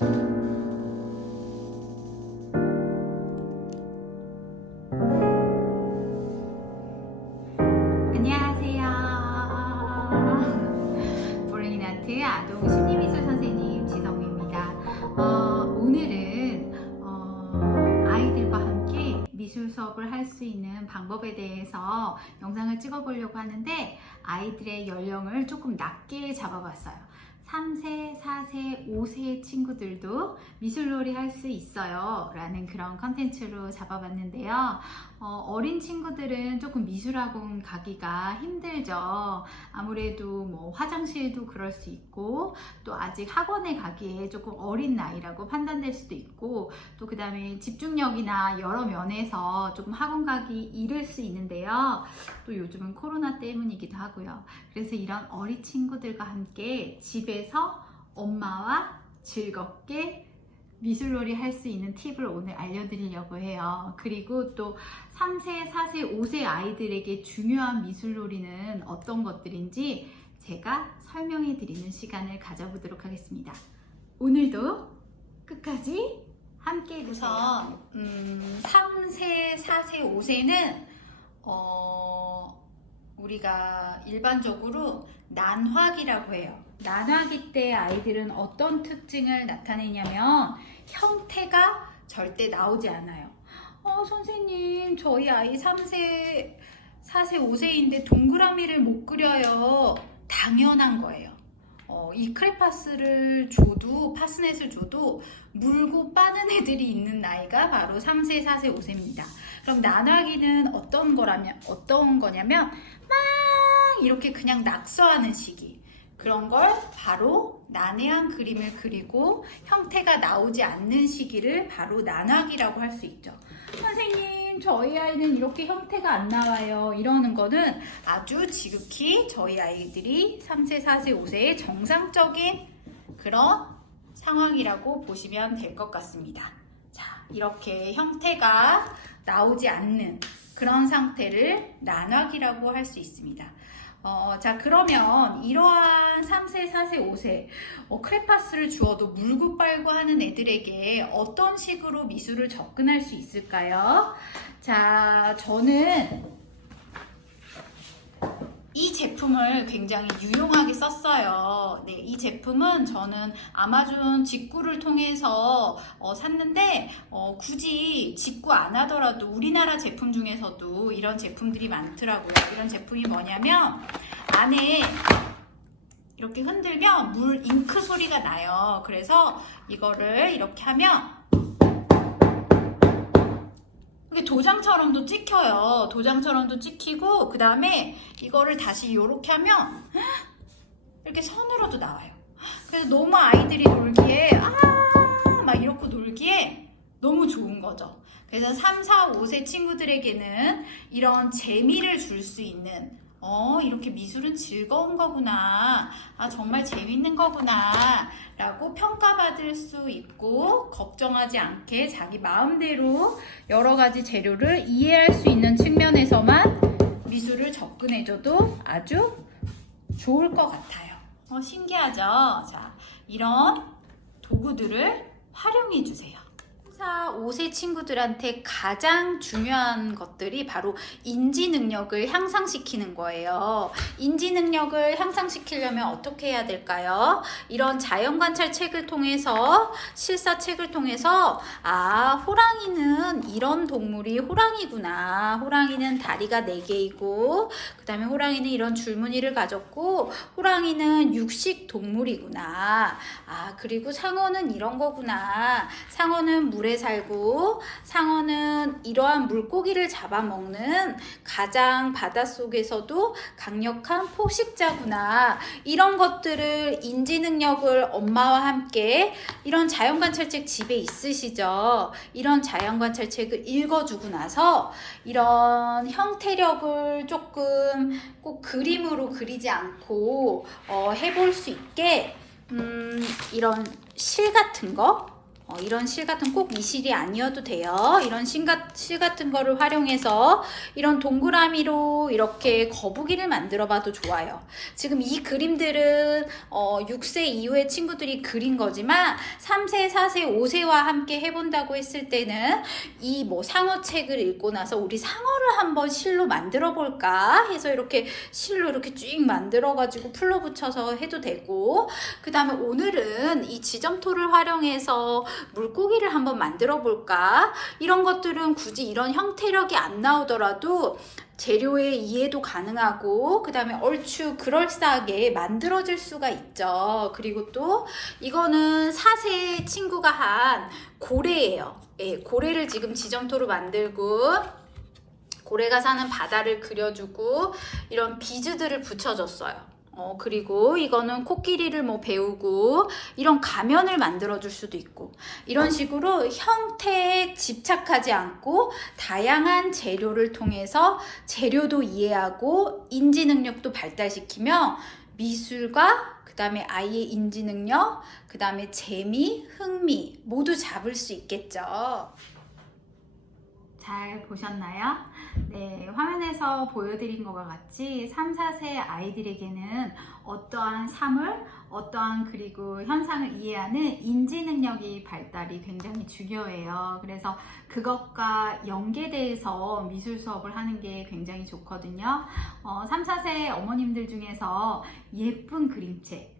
안녕하세요. 브레인아트 아동 심리미술 선생님 지성미입니다. 오늘은 아이들과 함께 미술 수업을 할 수 있는 방법에 대해서 영상을 찍어보려고 하는데, 아이들의 연령을 조금 낮게 잡아봤어요. 3세, 4세, 5세 친구들도 미술놀이 할 수 있어요 라는 그런 컨텐츠로 잡아봤는데요. 어린 친구들은 조금 미술학원 가기가 힘들죠. 아무래도 뭐 화장실도 그럴 수 있고, 또 아직 학원에 가기에 조금 어린 나이라고 판단될 수도 있고, 또 그 다음에 집중력이나 여러 면에서 조금 학원 가기 이를 수 있는데요. 또 요즘은 코로나 때문이기도 하고요. 그래서 이런 어린 친구들과 함께 집에서 엄마와 즐겁게 미술놀이 할 수 있는 팁을 오늘 알려드리려고 해요. 그리고 또 3세, 4세, 5세 아이들에게 중요한 미술놀이는 어떤 것들인지 제가 설명해 드리는 시간을 가져보도록 하겠습니다. 오늘도 끝까지 함께 해주세요. 우선 3세, 4세, 5세는 우리가 일반적으로 난화기라고 해요. 난화기 때 아이들은 어떤 특징을 나타내냐면 형태가 절대 나오지 않아요. 선생님, 저희 아이 3세, 4세, 5세인데 동그라미를 못 그려요. 당연한 거예요. 이 크레파스를 줘도, 파스넷을 줘도 물고 빠는 애들이 있는 나이가 바로 3세, 4세, 5세입니다. 그럼 난화기는 어떤 거냐면 막 이렇게 그냥 낙서하는 시기, 그런 걸 바로 난해한 그림을 그리고 형태가 나오지 않는 시기를 바로 난화기라고 할 수 있죠. 선생님, 저희 아이는 이렇게 형태가 안 나와요 이러는 거는 아주 지극히 저희 아이들이 3세, 4세, 5세의 정상적인 그런 상황이라고 보시면 될 것 같습니다. 자, 이렇게 형태가 나오지 않는 그런 상태를 난화기라고 할 수 있습니다. 자, 그러면 이러한 3세, 4세, 5세 크레파스를 주어도 물고 빨고 하는 애들에게 어떤 식으로 미술을 접근할 수 있을까요? 자, 저는 이 제품을 굉장히 유용하게 썼어요. 네, 이 제품은 저는 아마존 직구를 통해서 샀는데, 굳이 직구 안 하더라도 우리나라 제품 중에서도 이런 제품들이 많더라고요. 이런 제품이 뭐냐면 안에 이렇게 흔들면 잉크 소리가 나요. 그래서 이거를 이렇게 하면 이게 도장처럼도 찍혀요. 도장처럼도 찍히고, 그 다음에 이거를 다시 이렇게 하면 이렇게 선으로도 나와요. 그래서 너무 아이들이 놀기에 막 이렇게 놀기에 너무 좋은 거죠. 그래서 3, 4, 5세 친구들에게는 이런 재미를 줄 수 있는, 이렇게 미술은 즐거운 거구나, 정말 재밌는 거구나 라고 평가받을 수 있고, 걱정하지 않게 자기 마음대로 여러 가지 재료를 이해할 수 있는 측면에서만 미술을 접근해줘도 아주 좋을 것 같아요. 신기하죠? 자, 이런 도구들을 활용해 주세요. 4, 5세 친구들한테 가장 중요한 것들이 바로 인지 능력을 향상시키는 거예요. 인지 능력을 향상시키려면 어떻게 해야 될까요? 이런 자연관찰 책을 통해서, 실사책을 통해서 호랑이는 이런 동물이 호랑이구나. 호랑이는 다리가 4개이고, 그 다음에 호랑이는 이런 줄무늬를 가졌고, 호랑이는 육식 동물이구나. 그리고 상어는 이런 거구나. 상어는 물에 살고, 상어는 이러한 물고기를 잡아먹는 가장 바닷속에서도 강력한 포식자구나. 이런 것들을, 인지 능력을 엄마와 함께, 이런 자연관찰책 집에 있으시죠? 이런 자연관찰책을 읽어주고 나서 이런 형태력을 조금 꼭 그림으로 그리지 않고 해볼 수 있게 이런 실 같은 거, 이런 실 같은 꼭 이 실이 아니어도 돼요. 이런 실 같은 거를 활용해서 이런 동그라미로 이렇게 거북이를 만들어 봐도 좋아요. 지금 이 그림들은 6세 이후의 친구들이 그린 거지만 3세, 4세, 5세와 함께 해본다고 했을 때는 이 상어책을 읽고 나서 우리 상어를 한번 실로 만들어 볼까 해서 이렇게 실로 이렇게 쭉 만들어 가지고 풀로 붙여서 해도 되고, 그 다음에 오늘은 이 지점토를 활용해서 물고기를 한번 만들어 볼까. 이런 것들은 굳이 이런 형태력이 안 나오더라도 재료의 이해도 가능하고 그 다음에 얼추 그럴싸하게 만들어질 수가 있죠. 그리고 또 이거는 4세 친구가 한 고래예요. 예, 고래를 지금 지점토로 만들고 고래가 사는 바다를 그려주고 이런 비즈들을 붙여줬어요. 그리고 이거는 코끼리를 배우고 이런 가면을 만들어 줄 수도 있고, 이런 식으로 형태에 집착하지 않고 다양한 재료를 통해서 재료도 이해하고 인지 능력도 발달시키며 미술과 그 다음에 아이의 인지 능력, 그 다음에 재미, 흥미 모두 잡을 수 있겠죠. 잘 보셨나요? 네, 화면에서 보여드린 것과 같이 3, 4세 아이들에게는 어떠한 사물, 어떠한 그리고 현상을 이해하는 인지 능력이 발달이 굉장히 중요해요. 그래서 그것과 연계돼서 미술 수업을 하는 게 굉장히 좋거든요. 3, 4세 어머님들 중에서 예쁜 그림책,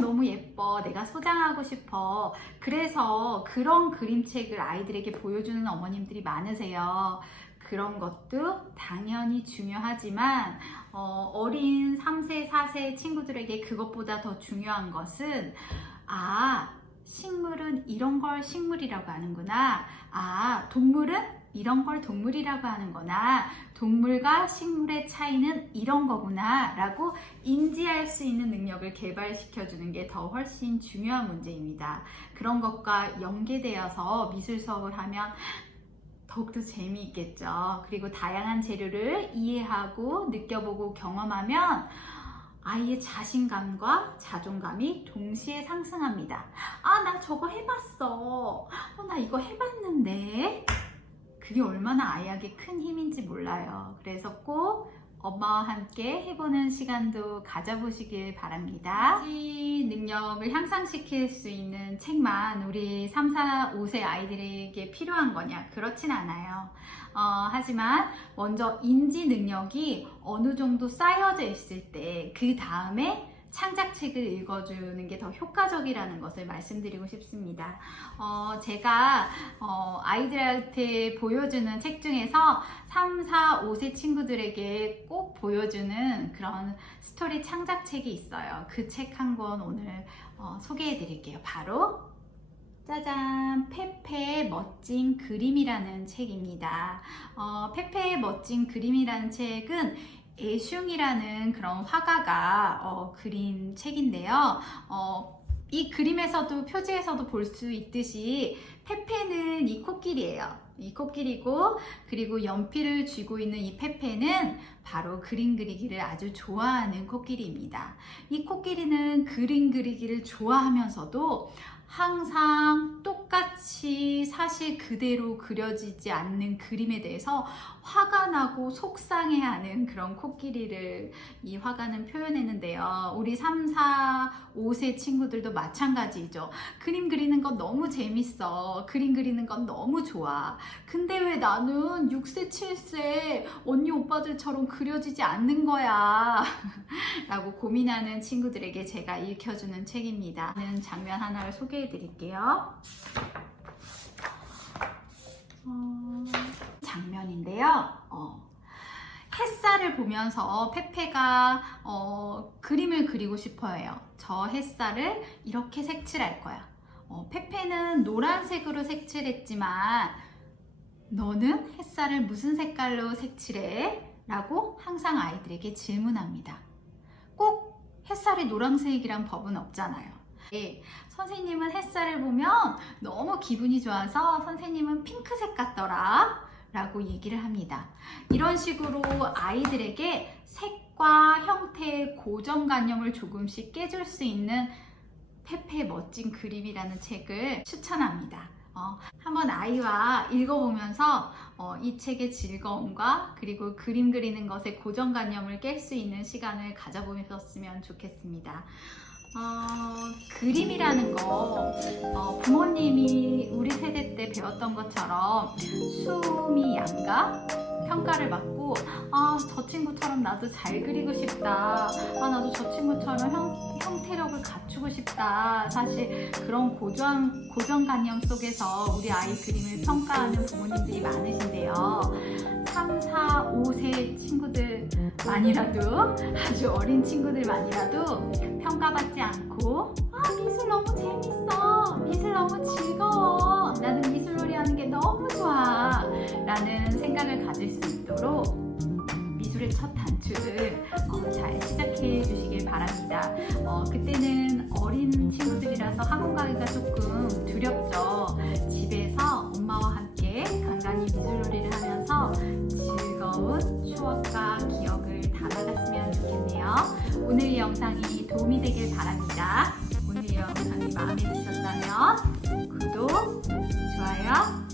너무 예뻐, 내가 소장하고 싶어, 그래서 그런 그림책을 아이들에게 보여주는 어머님들이 많으세요. 그런 것도 당연히 중요하지만 어린 3세, 4세 친구들에게 그것보다 더 중요한 것은 식물은 이런 걸 식물이라고 하는구나, 동물은 이런 걸 동물이라고 하는구나, 동물과 식물의 차이는 이런 거구나 라고 인지할 수 있는 능력을 개발시켜주는 게 더 훨씬 중요한 문제입니다. 그런 것과 연계되어서 미술 수업을 하면 더욱더 재미있겠죠. 그리고 다양한 재료를 이해하고 느껴보고 경험하면 아이의 자신감과 자존감이 동시에 상승합니다. 나 저거 해봤어. 나 이거 해봤는데. 그게 얼마나 아이에게 큰 힘인지 몰라요. 그래서 꼭 엄마와 함께 해보는 시간도 가져보시길 바랍니다. 이 능력을 향상시킬 수 있는 책만 우리 3, 4, 5세 아이들에게 필요한 거냐? 그렇진 않아요. 하지만 먼저 인지 능력이 어느 정도 쌓여져 있을 때 그 다음에 창작책을 읽어주는 게 더 효과적이라는 것을 말씀드리고 싶습니다. 제가 아이들한테 보여주는 책 중에서 3, 4, 5세 친구들에게 꼭 보여주는 그런 스토리 창작책이 있어요. 그 책 한 권 오늘 소개해 드릴게요. 바로 짜잔! 페페의 멋진 그림이라는 책입니다. 페페의 멋진 그림이라는 책은 애숑이라는 그런 화가가 그린 책인데요. 이 그림에서도 표지에서도 볼 수 있듯이 페페는 이 코끼리예요. 이 코끼리고, 그리고 연필을 쥐고 있는 이 페페는 바로 그림 그리기를 아주 좋아하는 코끼리입니다. 이 코끼리는 그림 그리기를 좋아하면서도 항상 똑같이 사실 그대로 그려지지 않는 그림에 대해서 화가 나고 속상해하는 그런 코끼리를 이 화가는 표현했는데요. 우리 3, 4, 5세 친구들도 마찬가지죠. 그림 그리는 건 너무 재밌어. 그림 그리는 건 너무 좋아. 근데 왜 나는 6세, 7세 언니 오빠들처럼 그려지지 않는 거야? 라고 고민하는 친구들에게 제가 읽혀주는 책입니다. 장면 하나를 소개해 드릴게요. 장면인데요. 햇살을 보면서 페페가 그림을 그리고 싶어 해요. 저 햇살을 이렇게 색칠할 거야. 페페는 노란색으로 색칠했지만 너는 햇살을 무슨 색깔로 색칠해? 라고 항상 아이들에게 질문합니다. 꼭 햇살이 노란색이란 법은 없잖아요. 선생님은 햇살을 보면 너무 기분이 좋아서 선생님은 핑크색 같더라 라고 얘기를 합니다. 이런 식으로 아이들에게 색과 형태의 고정관념을 조금씩 깨줄 수 있는 페페의 멋진 그림이라는 책을 추천합니다. 한번 아이와 읽어보면서 이 책의 즐거움과 그리고 그림 그리는 것의 고정관념을 깰 수 있는 시간을 가져보셨으면 좋겠습니다. 그림이라는 거 부모님이 우리 세대 때 배웠던 것처럼 수미 양가 평가를 받고 저 친구처럼 나도 잘 그리고 싶다, 나도 저 친구처럼 형태력을 갖추고 싶다. 사실 그런 고정관념 속에서 우리 아이 그림을 평가하는 부모님들이 많으신데요. 3, 4, 5세 친구들만이라도, 아주 어린 친구들만이라도 평가받지 않고 미술 너무 재밌어, 미술 너무 즐거워, 나는 미술놀이 하는 게 너무 좋아 라는 생각을 가질 수 있도록 미술의 첫 단추를 잘 시작해 주시길 바랍니다. 그때는 어린 친구들이라서 학원 가기가 조금 두렵죠. 집에서 엄마와 함께 간간히 미술놀이를 하면서 즐거운 추억과 기억을 담아갔으면 좋겠네요. 오늘 이 영상이 도움이 되길 바랍니다. 오늘 이 영상이 마음에 드셨다면 구독, 좋아요